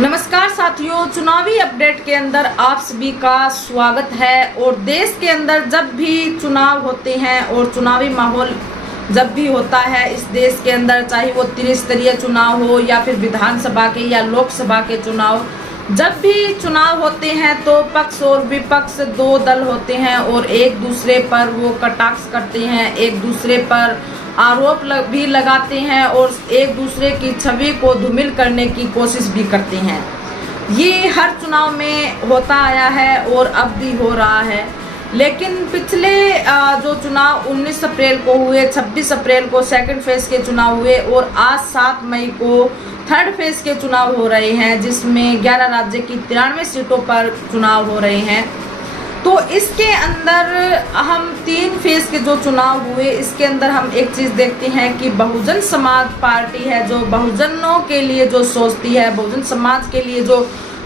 नमस्कार साथियों, चुनावी अपडेट के अंदर आप सभी का स्वागत है। और देश के अंदर जब भी चुनाव होते हैं और चुनावी माहौल जब भी होता है इस देश के अंदर, चाहे वो त्रिस्तरीय चुनाव हो या फिर विधानसभा के या लोकसभा के चुनाव, जब भी चुनाव होते हैं तो पक्ष और विपक्ष दो दल होते हैं और एक दूसरे पर वो कटाक्ष करते हैं, एक दूसरे पर आरोप भी लगाते हैं और एक दूसरे की छवि को धूमिल करने की कोशिश भी करते हैं। ये हर चुनाव में होता आया है और अब भी हो रहा है। लेकिन पिछले जो चुनाव 19 अप्रैल को हुए, 26 अप्रैल को सेकंड फेज के चुनाव हुए और आज 7 मई को थर्ड फेज के चुनाव हो रहे हैं, जिसमें 11 राज्य की 93 सीटों पर चुनाव हो रहे हैं। तो इसके अंदर हम 3 फेज के जो चुनाव हुए, इसके अंदर हम एक चीज़ देखते हैं कि बहुजन समाज पार्टी है जो बहुजनों के लिए जो सोचती है, बहुजन समाज के लिए जो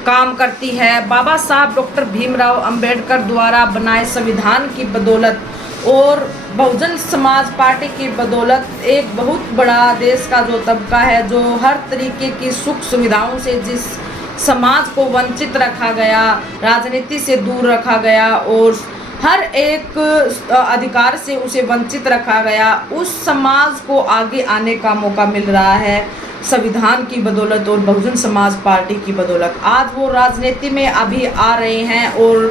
काम करती है, बाबा साहब डॉक्टर भीमराव अंबेडकर द्वारा बनाए संविधान की बदौलत और बहुजन समाज पार्टी की बदौलत एक बहुत बड़ा देश का जो तबका है, जो हर तरीके की सुख सुविधाओं से जिस समाज को वंचित रखा गया, राजनीति से दूर रखा गया और हर एक अधिकार से उसे वंचित रखा गया, उस समाज को आगे आने का मौका मिल रहा है संविधान की बदौलत और बहुजन समाज पार्टी की बदौलत। आज वो राजनीति में अभी आ रहे हैं और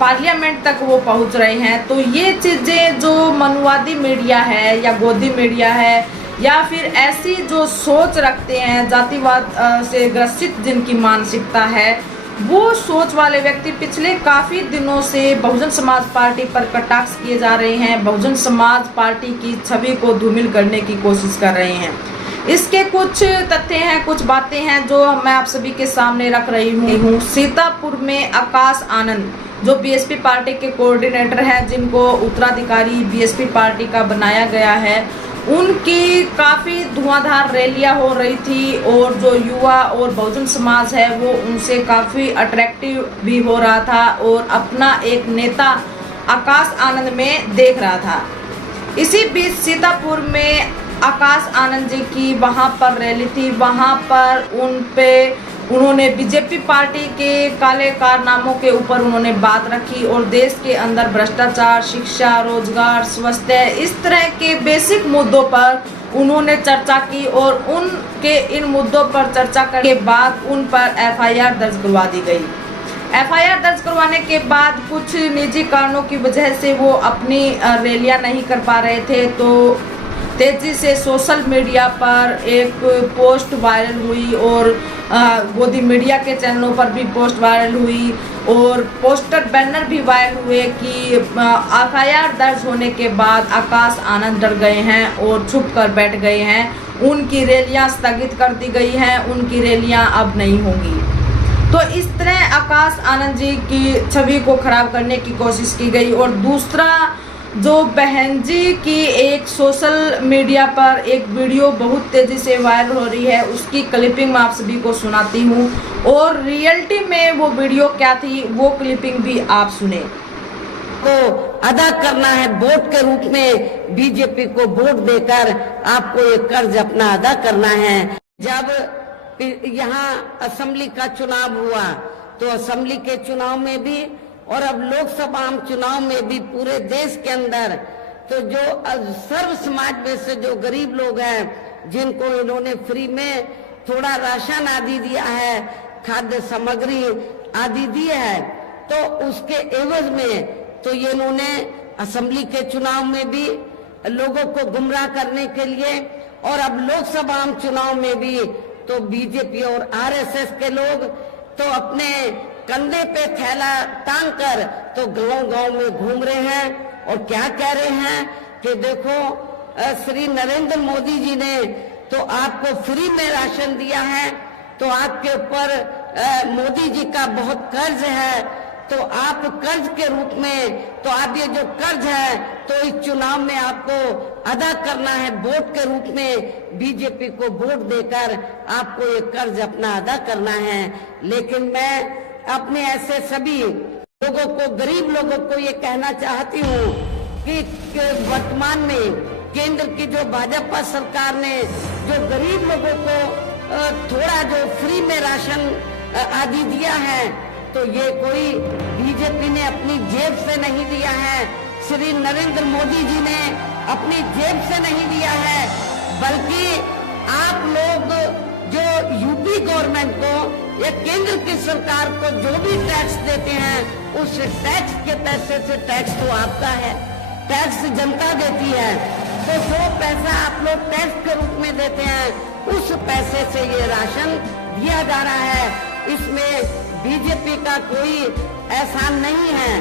पार्लियामेंट तक वो पहुंच रहे हैं। तो ये चीज़ें जो मनुवादी मीडिया है या गोदी मीडिया है या फिर ऐसी जो सोच रखते हैं, जातिवाद से ग्रसित जिनकी मानसिकता है, वो सोच वाले व्यक्ति पिछले काफ़ी दिनों से बहुजन समाज पार्टी पर कटाक्ष किए जा रहे हैं, बहुजन समाज पार्टी की छवि को धूमिल करने की कोशिश कर रहे हैं। इसके कुछ तथ्य हैं, कुछ बातें हैं जो मैं आप सभी के सामने रख रही हूँ। सीतापुर में आकाश आनंद जो बीएसपी पार्टी के कोऑर्डिनेटर हैं, जिनको उत्तराधिकारी बीएसपी पार्टी का बनाया गया है, उनकी काफ़ी धुआंधार रैलियां हो रही थी और जो युवा और बहुजन समाज है वो उनसे काफ़ी अट्रैक्टिव भी हो रहा था और अपना एक नेता आकाश आनंद में देख रहा था। इसी बीच सीतापुर में आकाश आनंद जी की वहाँ पर रैली थी, वहाँ पर उन्होंने बीजेपी पार्टी के काले कारनामों के ऊपर उन्होंने बात रखी और देश के अंदर भ्रष्टाचार, शिक्षा, रोजगार, स्वास्थ्य, इस तरह के बेसिक मुद्दों पर उन्होंने चर्चा की और उनके इन मुद्दों पर चर्चा करने के बाद उन पर एफआईआर दर्ज करवा दी गई। एफआईआर दर्ज करवाने के बाद कुछ निजी कारणों की वजह से वो अपनी रैलियां नहीं कर पा रहे थे, तो तेजी से सोशल मीडिया पर एक पोस्ट वायरल हुई और गोदी मीडिया के चैनलों पर भी पोस्ट वायरल हुई और पोस्टर बैनर भी वायरल हुए कि एफआईआर दर्ज होने के बाद आकाश आनंद डर गए हैं और छुप कर बैठ गए हैं, उनकी रैलियां स्थगित कर दी गई हैं, उनकी रैलियां अब नहीं होंगी। तो इस तरह आकाश आनंद जी की छवि को खराब करने की कोशिश की गई। और दूसरा, जो बहन जी की एक सोशल मीडिया पर एक वीडियो बहुत तेज़ी से वायरल हो रही है, उसकी क्लिपिंग मैं आप सभी को सुनाती हूँ और रियलिटी में वो वीडियो क्या थी वो क्लिपिंग भी आप सुने। को अदा करना है वोट के रूप में, बीजेपी को वोट देकर आपको ये कर्ज अपना अदा करना है। जब यहाँ असेंबली का चुनाव हुआ तो असेंबली के चुनाव में भी और अब लोकसभा चुनाव में भी पूरे देश के अंदर तो जो सर्व समाज में से जो गरीब लोग हैं, जिनको इन्होंने फ्री में थोड़ा राशन आदि दिया है, खाद्य सामग्री आदि दी है, तो उसके एवज में तो ये इन्होंने असेंबली के चुनाव में भी लोगों को गुमराह करने के लिए और अब लोकसभा चुनाव में भी तो बीजेपी और आरएसएस के लोग तो अपने कंधे पे थैला टांग कर तो गांव-गांव में घूम रहे हैं और क्या कह रहे हैं कि देखो श्री नरेंद्र मोदी जी ने तो आपको फ्री में राशन दिया है, तो आपके ऊपर मोदी जी का बहुत कर्ज है, तो आप कर्ज के रूप में तो आप ये जो कर्ज है तो इस चुनाव में आपको अदा करना है, वोट के रूप में बीजेपी को वोट देकर आपको ये कर्ज अपना अदा करना है। लेकिन मैं अपने ऐसे सभी लोगों को, गरीब लोगों को ये कहना चाहती हूँ कि वर्तमान में केंद्र की जो भाजपा सरकार ने जो गरीब लोगों को थोड़ा जो फ्री में राशन आदि दिया है, तो ये कोई बीजेपी ने अपनी जेब से नहीं दिया है, श्री नरेंद्र मोदी जी ने अपनी जेब से नहीं दिया है, बल्कि आप लोग जो यूपी गवर्नमेंट को या केंद्र की सरकार को जो भी टैक्स देते हैं, उस टैक्स के पैसे से, टैक्स तो आपका है, टैक्स जनता देती है, तो जो पैसा आप लोग टैक्स के रूप में देते हैं, उस पैसे से ये राशन दिया जा रहा है। इसमें बीजेपी का कोई एहसान नहीं है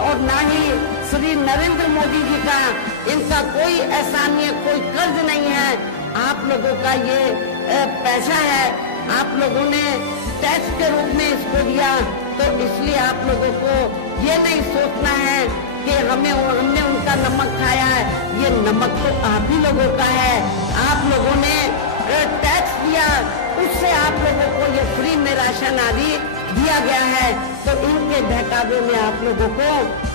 और ना ही श्री नरेंद्र मोदी जी का, इनका कोई एहसान नहीं है, कोई कर्ज नहीं है। आप लोगों का ये पैसा है, आप लोगों ने टैक्स के रूप में इसको दिया, तो इसलिए आप लोगों को ये नहीं सोचना है कि हमने उनका नमक खाया है। ये नमक तो आप ही लोगों का है, आप लोगों ने टैक्स दिया, उससे आप लोगों को ये फ्री में राशन आदि दिया गया है, तो इनके बहकावे में आप लोगों को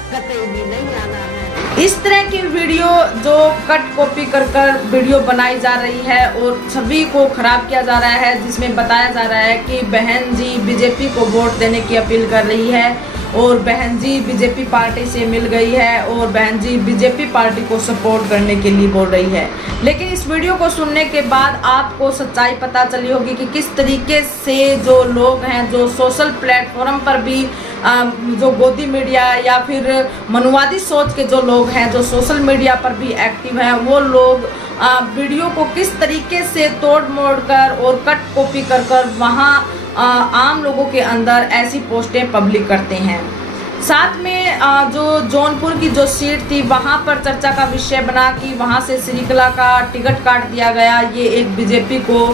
कतई भी नहीं आना है। इस तरह की वीडियो जो कट कॉपी कर वीडियो बनाई जा रही है और छवि को खराब किया जा रहा है, जिसमें बताया जा रहा है कि बहन जी बीजेपी को वोट देने की अपील कर रही है और बहन जी बीजेपी पार्टी से मिल गई है और बहन जी बीजेपी पार्टी को सपोर्ट करने के लिए बोल रही है। लेकिन इस वीडियो को सुनने के बाद आपको सच्चाई पता चली होगी कि किस तरीके से जो लोग हैं, जो सोशल प्लेटफॉर्म पर भी जो गोदी मीडिया या फिर मनुवादी सोच के जो लोग हैं, जो सोशल मीडिया पर भी एक्टिव हैं, वो लोग वीडियो को किस तरीके से तोड़ मोड़ कर और कट कॉपी कर वहाँ आम लोगों के अंदर ऐसी पोस्टें पब्लिक करते हैं। साथ में जो जौनपुर की जो सीट थी, वहाँ पर चर्चा का विषय बना कि वहाँ से श्रीकला का टिकट काट दिया गया। ये एक बीजेपी को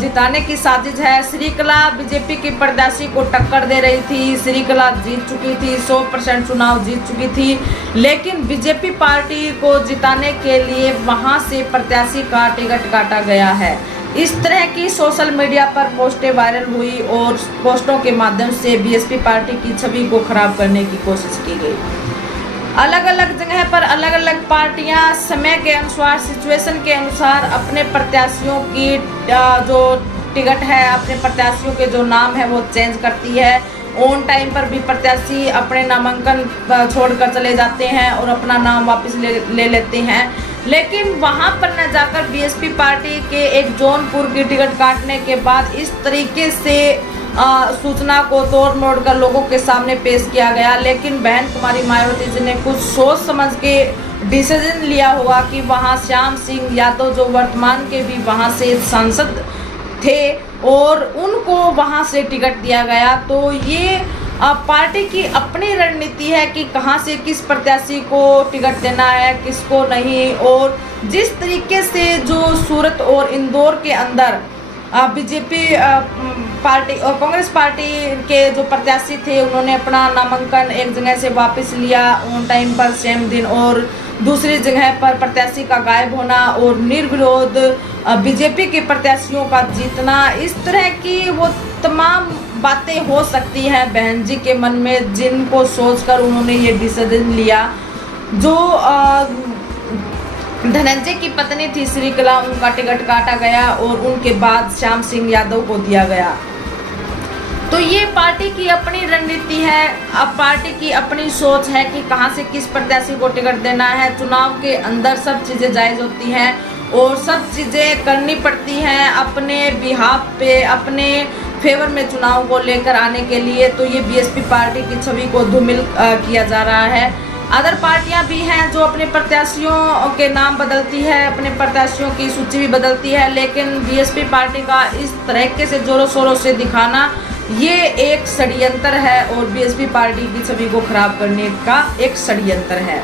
जिताने की साजिश है। श्रीकला बीजेपी की प्रत्याशी को टक्कर दे रही थी, श्रीकला जीत चुकी थी, 100% चुनाव जीत चुकी थी, लेकिन बीजेपी पार्टी को जिताने के लिए वहाँ से प्रत्याशी का टिकट काटा गया है। इस तरह की सोशल मीडिया पर पोस्टें वायरल हुई और पोस्टों के माध्यम से बीएसपी पार्टी की छवि को खराब करने की कोशिश की गई। अलग अलग जगह पर अलग अलग पार्टियां समय के अनुसार, सिचुएशन के अनुसार अपने प्रत्याशियों की जो टिकट है, अपने प्रत्याशियों के जो नाम है वो चेंज करती है। ऑन टाइम पर भी प्रत्याशी अपने नामांकन छोड़कर चले जाते हैं और अपना नाम वापस ले लेते हैं, लेकिन वहां पर न जाकर बीएसपी पार्टी के एक जौनपुर की टिकट काटने के बाद इस तरीके से सूचना को तोड़ मोड़ कर लोगों के सामने पेश किया गया। लेकिन बहन कुमारी मायावती जी ने कुछ सोच समझ के डिसीजन लिया होगा कि वहां श्याम सिंह यादव जो वर्तमान के भी वहां से सांसद थे और उनको वहां से टिकट दिया गया। तो ये पार्टी की अपनी रणनीति है कि कहां से किस प्रत्याशी को टिकट देना है, किसको नहीं। और जिस तरीके से जो सूरत और इंदौर के अंदर बीजेपी पार्टी और कांग्रेस पार्टी के जो प्रत्याशी थे, उन्होंने अपना नामांकन एक जगह से वापस लिया ऑन टाइम पर सेम दिन, और दूसरी जगह पर प्रत्याशी का गायब होना और निर्विरोध बीजेपी के प्रत्याशियों का जीतना, इस तरह की वो तमाम बातें हो सकती हैं बहन जी के मन में, जिनको सोचकर उन्होंने ये डिसीजन लिया। जो धनंजय की पत्नी थी श्रीकला, उनका टिकट काटा गया और उनके बाद श्याम सिंह यादव को दिया गया। तो ये पार्टी की अपनी रणनीति है, अब पार्टी की अपनी सोच है कि कहां से किस प्रत्याशी को टिकट देना है। चुनाव के अंदर सब चीज़ें जायज़ होती हैं और सब चीज़ें करनी पड़ती हैं अपने बिहाफ पे, अपने फेवर में चुनाव को लेकर आने के लिए। तो ये बीएसपी पार्टी की छवि को धूमिल किया जा रहा है। अदर पार्टियां भी हैं जो अपने प्रत्याशियों के नाम बदलती है, अपने प्रत्याशियों की सूची भी बदलती है, लेकिन बीएसपी पार्टी का इस तरीके से जोरों शोरों से दिखाना ये एक षड्यंत्र है और बीएसपी पार्टी की छवि को खराब करने का एक षड्यंत्र है।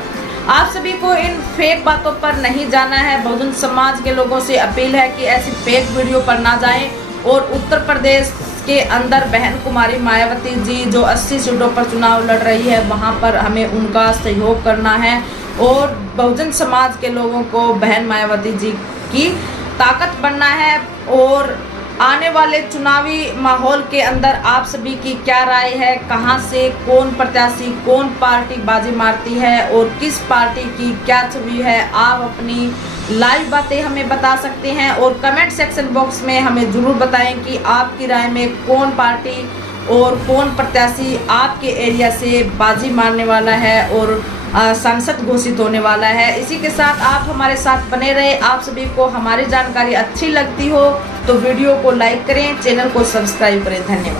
आप सभी को इन फेक बातों पर नहीं जाना है। बहुजन समाज के लोगों से अपील है कि ऐसी फेक वीडियो पर ना जाएं और उत्तर प्रदेश के अंदर बहन कुमारी मायावती जी जो 80 सीटों पर चुनाव लड़ रही है, वहां पर हमें उनका सहयोग करना है और बहुजन समाज के लोगों को बहन मायावती जी की ताकत बनना है। और आने वाले चुनावी माहौल के अंदर आप सभी की क्या राय है, कहां से कौन प्रत्याशी, कौन पार्टी बाजी मारती है और किस पार्टी की क्या छवि है, आप अपनी लाइव बातें हमें बता सकते हैं और कमेंट सेक्शन बॉक्स में हमें ज़रूर बताएं कि आपकी राय में कौन पार्टी और कौन प्रत्याशी आपके एरिया से बाजी मारने वाला है और सांसद घोषित होने वाला है। इसी के साथ आप हमारे साथ बने रहे। आप सभी को हमारी जानकारी अच्छी लगती हो तो वीडियो को लाइक करें, चैनल को सब्सक्राइब करें। धन्यवाद।